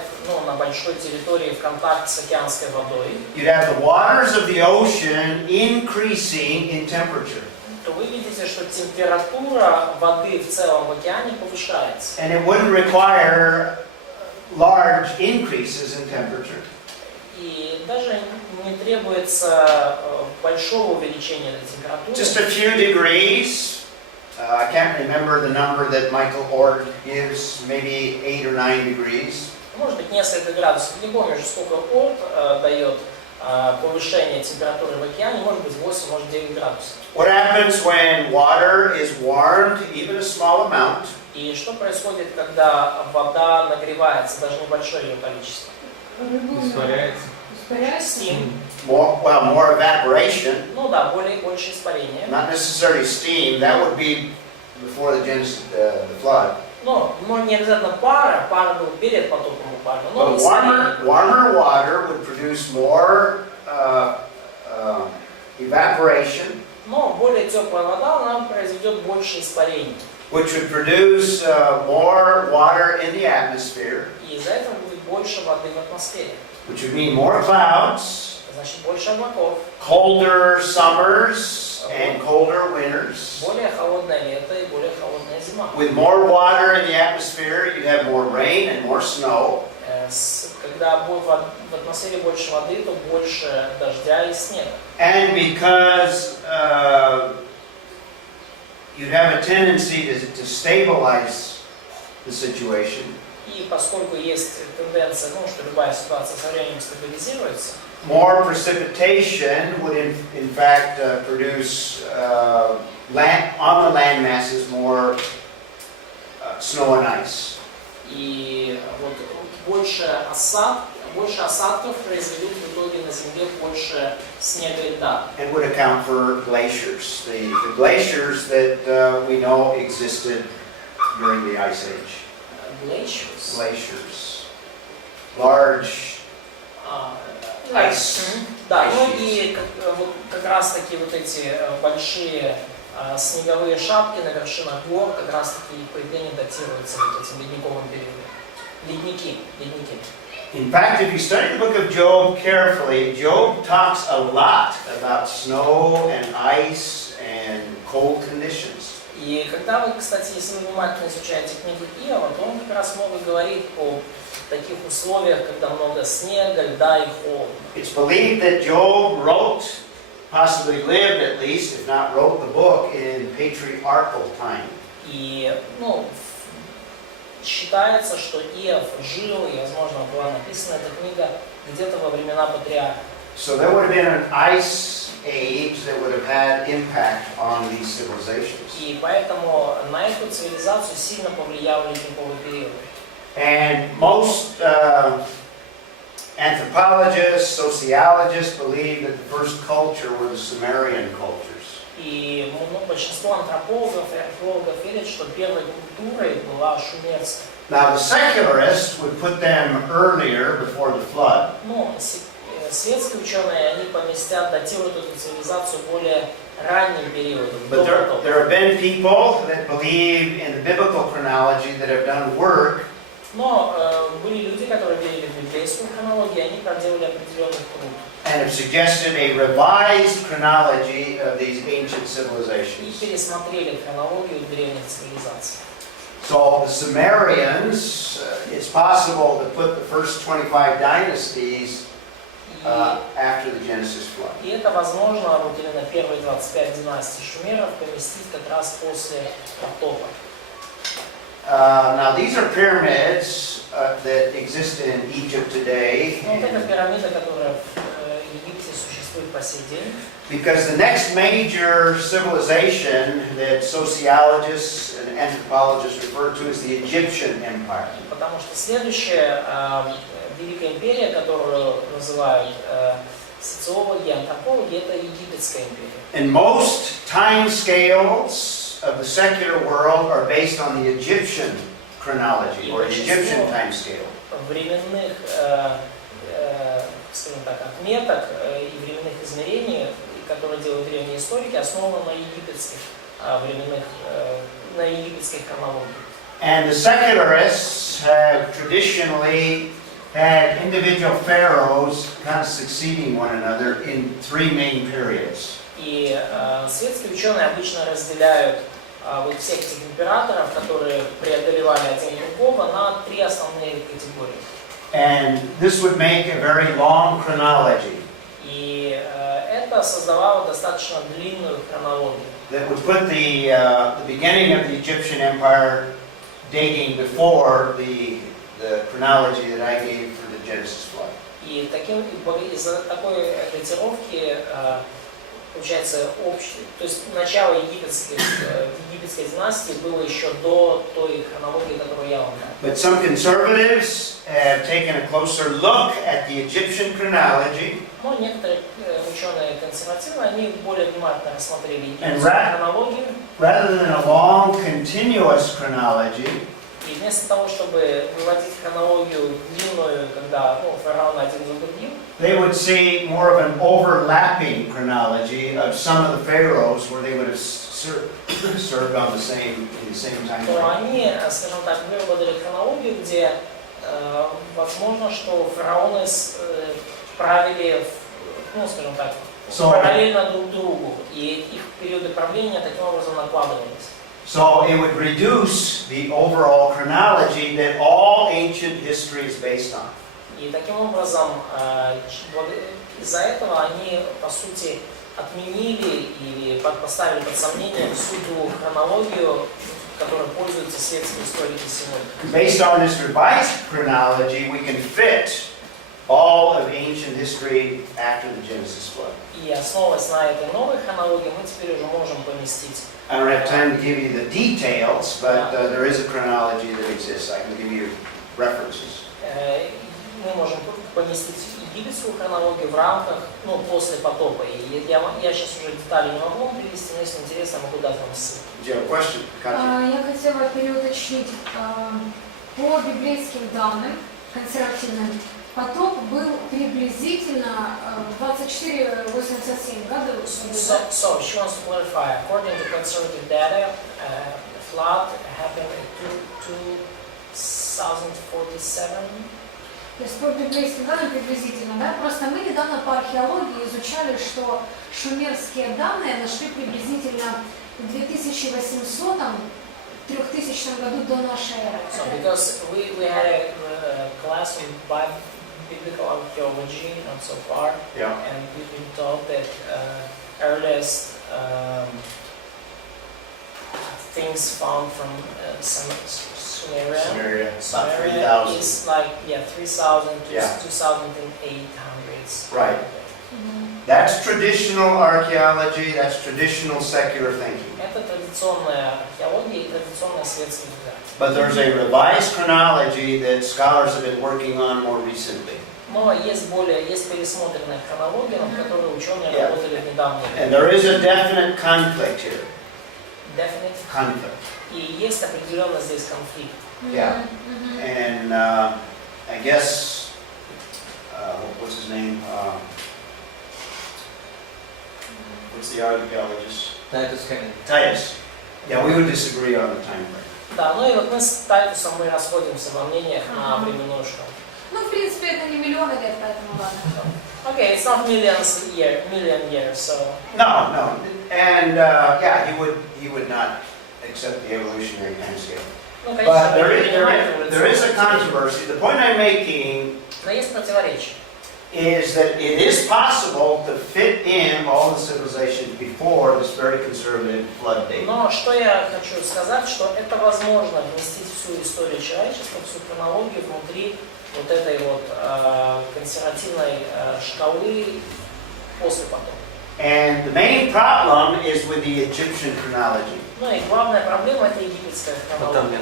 на большой территории в контакт с океанской водой, you'd have the waters of the ocean increasing in temperature. то вы видите, что температура воды в целом в океане повышается. And it wouldn't require large increases in temperature. И даже не требуется большого увеличения этой температуры. Just a few degrees. I can't remember the number that Michael Ord gives, maybe 8 or 9 degrees. Может быть, несколько градусов. Не помню, сколько Орд дает повышение температуры в океане. Может быть, 8, может 9 градусов. What happens when water is warmed, even a small amount? И что происходит, когда вода нагревается, даже небольшое ее количество? Испаряется. Испаряется. Steam. More evaporation. Ну да, больше испарения. Not necessarily steam. That would be before the Genesis, the flood. Но не обязательно пара был перед потопом буквально. Но But испарение. warmer water would produce more evaporation, Но более теплая вода, она произведет больше испарений. which would produce more water in the atmosphere, И из-за этого будет больше воды в атмосфере. which would mean more clouds, Значит, больше облаков, colder summers and colder winters. более холодное лето и более холодная зима. With more water in the atmosphere, you'd have more rain and more snow. Когда будет в атмосфере больше воды, то больше дождя и снега. And because you'd have a tendency to stabilize the situation, И поскольку есть тенденция, что любая ситуация со временем стабилизируется, more precipitation would in fact produce on the land masses more snow and ice. И вот больше осадков произведут в итоге на земле больше снега и льда. And would account for glaciers, the glaciers that we know existed during the Ice Age. Glaciers. Large ice. Да, ну и вот как раз таки вот эти большие снеговые шапки на вершинах гор, как раз таки появление датируется вот этим ледниковым периодом. Ледники. In fact, if you study the book of Job carefully, Job talks a lot about snow and ice and cold conditions. И когда вы, кстати, если вы внимательно изучаете книгу Иова, то он как раз много говорит о таких условиях, когда много снега, льда и холода. It's believed that Job wrote, possibly lived at least, if not wrote the book, in patriarchal time. И, считается, что Иов жил, и, возможно, была написана эта книга где-то во времена патриарха. So there would have been an ice age that would have had impact on these civilizations. И поэтому на эту цивилизацию сильно повлиял ледниковый период. And most anthropologists, sociologists believe that the first culture were the Sumerian cultures. И большинство антропологов и археологов верят, что первой культурой была шумерская. Now the secularists would put them earlier, before the flood. Но светские ученые, они поместят, датируют эту цивилизацию более ранним периодом. But there have been people that believe in the biblical chronology that have done work. Но были люди, которые верили в библейскую хронологию, они проделали определенный труд. And have suggested a revised chronology of these ancient И civilizations. пересмотрели хронологию древних цивилизаций. So the Sumerians, it's possible to put the first 25 dynasties after the Genesis flood. И это возможно вот именно первые 25 династий шумеров поместить как раз после потопа. Now these are pyramids that exist in Egypt today. Вот эта пирамида, которая в Египте существует по сей день. Because the next major civilization that sociologists and anthropologists refer to is the Egyptian Empire. Потому что следующая великая империя, которую называют социологи, антропологи, это Египетская империя. And most time scales of the secular world are based on the Egyptian chronology or Egyptian time scale. Временных, скажем так, отметок и временных измерений, которые делают древние историки, основаны на египетских временных, на египетской хронологии. And the secularists have traditionally had individual pharaohs kind of succeeding one another in three main periods. И светские ученые обычно разделяют вот всех этих императоров, которые преодолевали один другого, на три основные категории. And this would make a very long chronology. И это создавало достаточно длинную хронологию. That would put the beginning of the Egyptian Empire dating before the chronology that I gave for the Genesis flood. И из-за такой датировки получается общий, то есть начало египетской династии было еще до той хронологии, которую я вам дал. But some conservatives have taken a closer look at the Egyptian chronology. Но некоторые ученые консервативные, они более внимательно рассмотрели And египетскую хронологию. rather than a long, continuous chronology, И вместо того, чтобы выводить хронологию длинную, когда фараон один за другим, they would see more of an overlapping chronology of some of the pharaohs where they would have served on the same time то frame. они, скажем так, выработали хронологию, где возможно, что фараоны правили, скажем так, параллельно друг другу, и их периоды правления таким образом накладывались. So it would reduce the overall chronology that all ancient history is based on. И таким образом, из-за этого они, по сути, отменили или поставили под сомнение всю ту хронологию, которой пользуются светские историки сегодня. Based on this revised chronology, we can fit all of ancient history after the Genesis flood. И основываясь на этой новой хронологии, мы теперь уже можем поместить. I don't have time to give you the details, but there is a chronology that exists. I can give you references. Мы можем поместить египетскую хронологию в рамках, после потопа. И я сейчас уже детали не могу вам привести, но если интересно, могу дать вам ссылку. Do you have a question, Katya? Я хотела переуточнить. По библейским данным, консервативным, потоп был приблизительно 2487 года. So she wants to clarify. According to conservative data, flood happened in 2047. То есть по библейским данным приблизительно, да? Просто мы недавно по археологии изучали, что шумерские данные нашли приблизительно в 2800-3000 году до нашей эры. So because we had a class in biblical archaeology not so far, and we've been taught that earliest things found from Sumeria About 3,000. is like 3,000 to 2,800s. Right. That's traditional archaeology, that's traditional secular thinking. Это традиционная археология и традиционная светская взгляд. But there's a revised chronology that scholars have been working on more recently. Но есть пересмотренная хронология, над которой ученые работали в недавнее время. And there is a definite conflict here. Definite. Conflict. И есть определенно здесь конфликт. Yeah. And I guess, what's his name? What's the archaeologist? Titus. Yeah, we would disagree on the time frame. Да, ну и вот мы с Тайтусом мы расходимся во мнениях на временную шкалу. Ну, в принципе, это не миллионы лет, поэтому ладно. Okay, it's not million years, so. No. And he would not accept the evolutionary timescale. Ну, But конечно, there is a controversy. The point I'm making но есть противоречие. is that it is possible to fit in all the civilizations before this very conservative flood date. Но что я хочу сказать, что это возможно вместить всю историю человечества, всю хронологию внутри вот этой вот консервативной шкалы после потопа. And the main problem is with the Egyptian chronology. Ну и главная проблема это египетская хронология.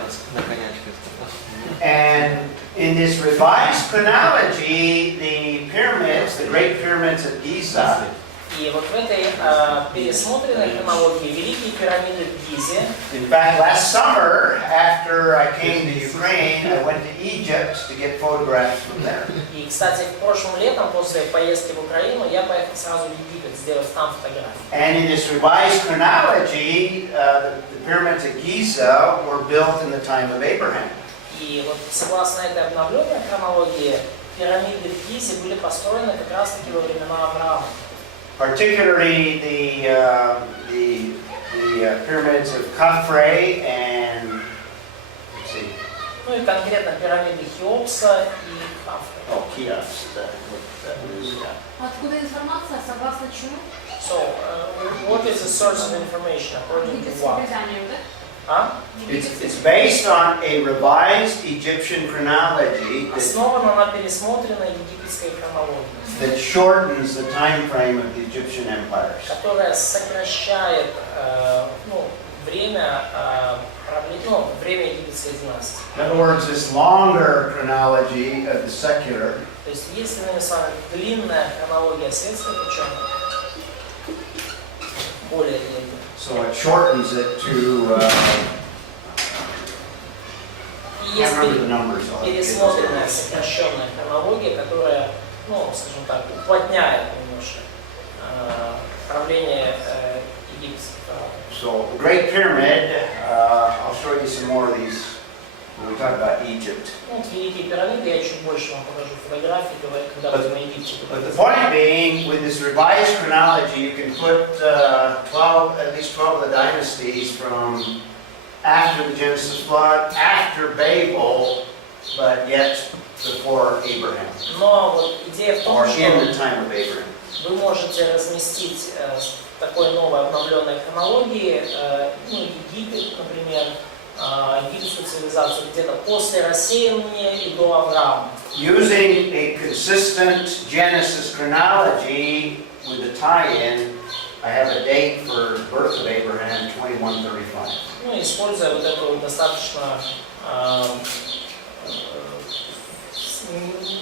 And in this revised chronology, the pyramids, the great pyramids of Giza, И вот в этой пересмотренной хронологии великие пирамиды в Гизе. In fact, last summer, after I came to Ukraine, I went to Egypt to get photographs from there. И, кстати, прошлым летом, после поездки в Украину, я поехал сразу в Египет, сделать там фотографии. And in this revised chronology, the pyramids of Giza were built in the time of Abraham. И вот согласно этой обновленной хронологии, пирамиды в Гизе были построены как раз-таки во времена Авраама. Particularly the pyramids of Khafre and, let's see. Ну и конкретно пирамиды Хеопса и Хафре. Oh, Cheops, is that what that was? Откуда информация, согласно чему? So, what is the source of information according to what? It's based on a revised Egyptian chronology Основано на пересмотренной египетской хронологии, that shortens the time frame of the Egyptian empires. которая сокращает время египетской династии. In other words, this longer chronology of the secular То есть, если мы с вами длинная хронология светских ученых, более длинная. so it shortens it to, I can't remember the numbers. I'll have to get those Пересмотренная, numbers. сокращенная хронология, которая, скажем так, уплотняет немножко правление египетских фараонов. So, the Great Pyramid, I'll show you some more of these when we talk about Egypt. Вот великие пирамиды, я чуть больше вам покажу фотографии, когда будем о Египте But the говорить. point being, with this revised chronology, you can put at least 12 of the dynasties from after the Genesis flood, after Babel, but yet before Abraham, Но вот идея в том, or in the что time of Abraham. вы можете разместить такой новой обновленной хронологии, Египет, например, египетскую цивилизацию где-то после рассеяния и до Авраама. Using a consistent Genesis chronology with the tie-in, I have a date for birth of Abraham, 2135. Ну, используя вот эту достаточно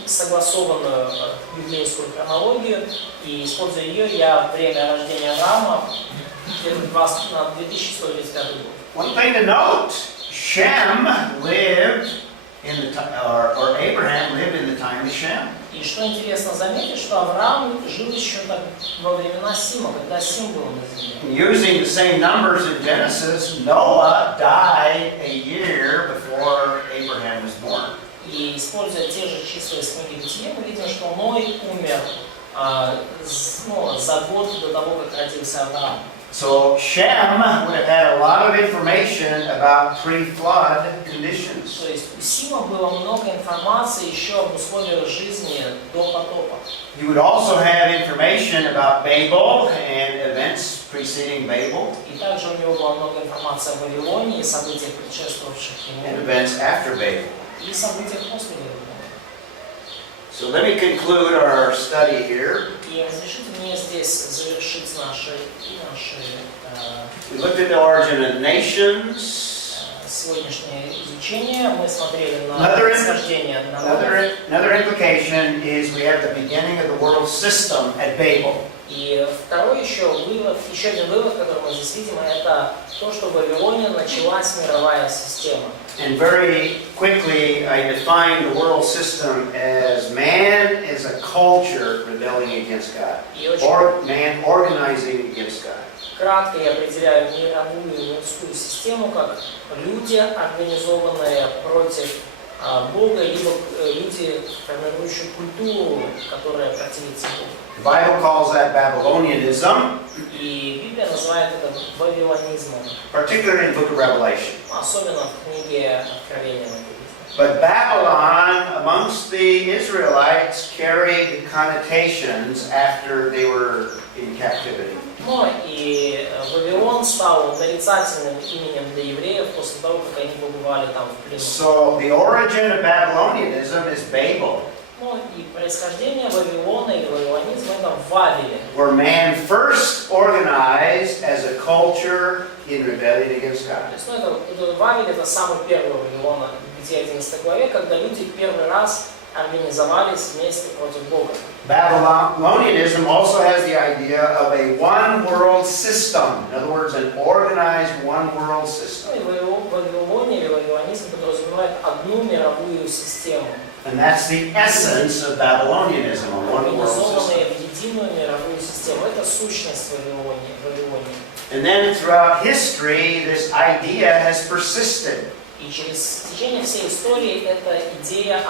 согласованную библейскую хронологию, и используя ее, я время рождения Авраама где-то 2135 год. One thing to note, Shem lived in the time, or Abraham lived in the time of Shem. И что интересно заметить, что Авраам жил еще так во времена Сима, когда Сим был на земле. Using the same numbers in Genesis, Noah died a year before Abraham was born. И используя те же числа из книги Бытия, мы видим, что Ной умер за год до того, как родился Авраам. So Shem would have had a lot of information about pre-flood conditions. То есть у Сима было много информации еще об условиях жизни до потопа. He would also have information about Babel and events preceding Babel И также у него было много информации о Вавилоне и событиях, предшествовавших and ему, events after Babel. и событиях после Вавилона. So let me conclude our study here. И разрешите мне здесь завершить наши We looked at the origin of nations. сегодняшнее изучение. Мы смотрели на Another происхождение народов. Another implication is we have the beginning of the world system at Babel. И второй еще один вывод, который мы здесь видим, это то, что в Вавилоне началась мировая система. And very quickly, I define the world system as man as a culture rebelling against God, or man organizing against God. Кратко я определяю мировую мирскую систему как люди, организованные против Бога, либо люди, формирующие культуру, которая противится Богу. The Bible calls that Babylonianism, И Библия называет это вавилонизмом, particularly in the book of Revelation. особенно в книге Откровения мы это видим. But Babylon, amongst the Israelites, carried connotations after they were in captivity. Но и Вавилон стал нарицательным именем для евреев после того, как они побывали там в плену. So the origin of Babylonianism is Babel, Ну и происхождение Вавилона или вавилонизма это в Вавиле, where man first organized as a culture in rebellion against God. То есть, Вавиль это самый первый Вавилон, где 11 главе, когда люди первый раз организовались вместе против Бога. Babylonianism also has the idea of a one world system. In other words, an organized one world system. Ну и Вавилоне или вавилонизм подразумевает одну мировую систему, And that's the essence of Babylonianism, a one world system. организованные в единую мировую систему. Это сущность Вавилоне. And then throughout history, this idea has persisted. И через течение всей истории эта идея,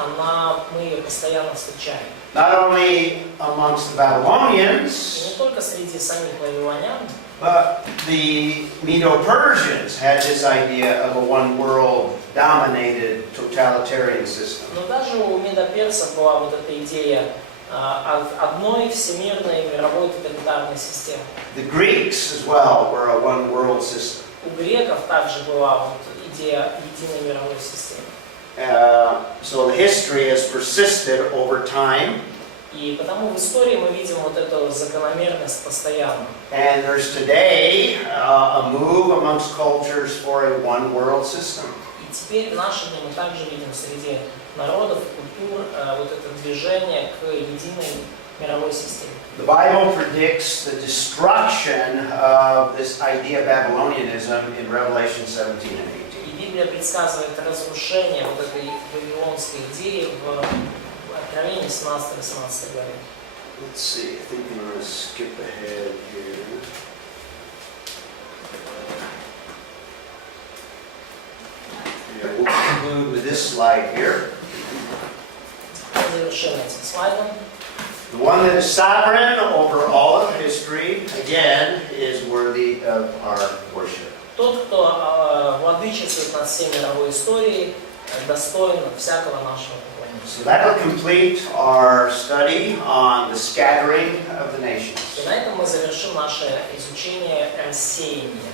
мы ее постоянно встречаем. Not only amongst the И Babylonians, не только среди самих вавилонян, but the Medo-Persians had this idea of a one world dominated totalitarian system. но даже у медоперсов была вот эта идея одной всемирной мировой тоталитарной системы. The Greeks as well were a one world system. У греков также была вот идея единой мировой системы. So the history has persisted over time. И потому в истории мы видим вот эту закономерность постоянно. And there's today a move amongst cultures for a one world system. И теперь в наши дни мы также видим среди народов, культур вот это движение к единой мировой системе. The Bible predicts the destruction of this idea of Babylonianism in Revelation 17 and 18. И Библия предсказывает разрушение вот этой вавилонской идеи в Откровении 17-18 главе. Let's see, I think I'm going to skip ahead here. Yeah, we'll conclude with this slide here. Завершим этим слайдом. The one that is sovereign over all of history, again, is worthy of our worship. Тот, кто владычествует над всей мировой историей, достоин всякого нашего поклонения. So that will complete our study on the scattering of the nations. И на этом мы завершим наше изучение рассеяния.